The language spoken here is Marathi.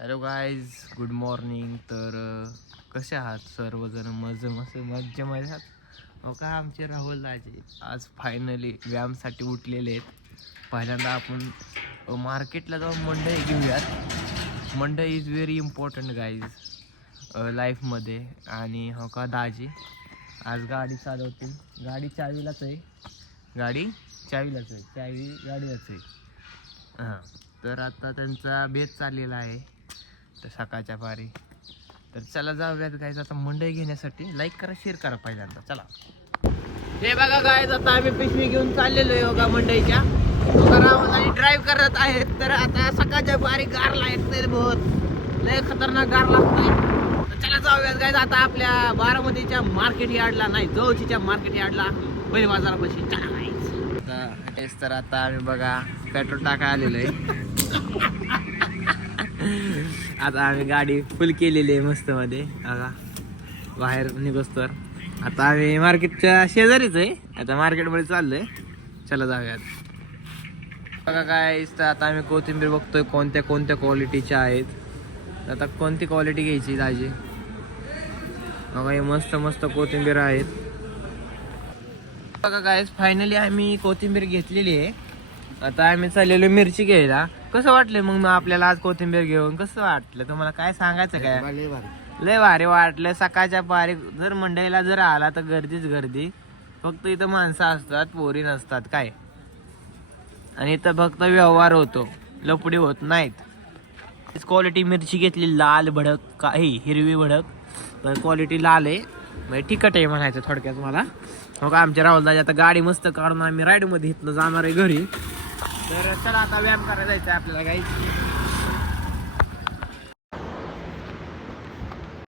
Hello guys, good morning. तर कसे आहात सर्वजण? मजेमध्ये आहात? हो का? आमचे राहुल दाजी आज फायनली व्यायामसाठी उठलेले आहेत. पहिल्यांदा आपण मार्केटला जाऊन मंडई घेऊयात. मंडई इज व्हेरी इम्पॉर्टंट गाईज लाईफमध्ये. आणि हो का दाजी आज गाडी चालवतील. गाडी चावीलाच आहे, चावी गाडीलाच आहे. हां, तर आता त्यांचा बेत चाललेला आहे तर सकाळच्या पारी. तर चला जाऊयात गाईज आता मंडई घेण्यासाठी. लाईक करा, शेअर करा पहिल्यांदा. चला. हे बघा गाईज, आता आम्ही पिशवी घेऊन चाललेलो योगा मंडईच्या. आणि ड्राईव्ह करत आहेत. तर आता सकाळच्या पारी गार लागते, बहुत लय खतरनाक गार लागतंय. तर चला जाऊयात गाईज आता आपल्या बारामतीच्या मार्केट यार्डला, नाही जवळच्या मार्केट यार्डला, बैल बाजारापाशी. चला गाईज. तेच तर आता आम्ही बघा पेट्रोल टाका आलेलो आहे. आता आम्ही गाडी फुल केलेली आहे मस्त मध्ये. बघा बाहेर निघोस तर आता आम्ही मार्केटच्या शेजारीच आहे. आता मार्केटमध्ये चाललोय. चला जाऊयात. बघा काय तर आता आम्ही कोथिंबीर बघतोय कोणत्या कोणत्या क्वालिटीच्या आहेत. आता कोणती क्वालिटी घ्यायची दाजी? बघा हे मस्त मस्त कोथिंबीर आहेत. बघा काय फायनली आम्ही कोथिंबीर घेतलेली आहे. आता आम्ही चाललेलो मिरची घ्यायला. कसं वाटलं मग आपल्याला आज कोथिंबीर घेऊन? कसं वाटलं तुम्हाला? काय सांगायचं काय? लय भारी वाटलं. सकाळच्या पारी जर मंडईला जर आला तर गर्दीच गर्दी. फक्त इथं माणसं असतात, पोरी नसतात काय. आणि इथं फक्त व्यवहार होतो, लपडी होत नाहीत. क्वालिटी मिरची घेतली लाल भडक, काही हिरवी भडक, पण क्वालिटी लाल आहे म्हणजे तिखट आहे म्हणायचं थोडक्यात मला. मग आमच्या राहुलदाजी आता गाडी मस्त काढून आम्ही राईडमध्ये इथनं जाणार आहे घरी. तर चला आता व्यायाम करायला जायचं आहे आपल्याला काही.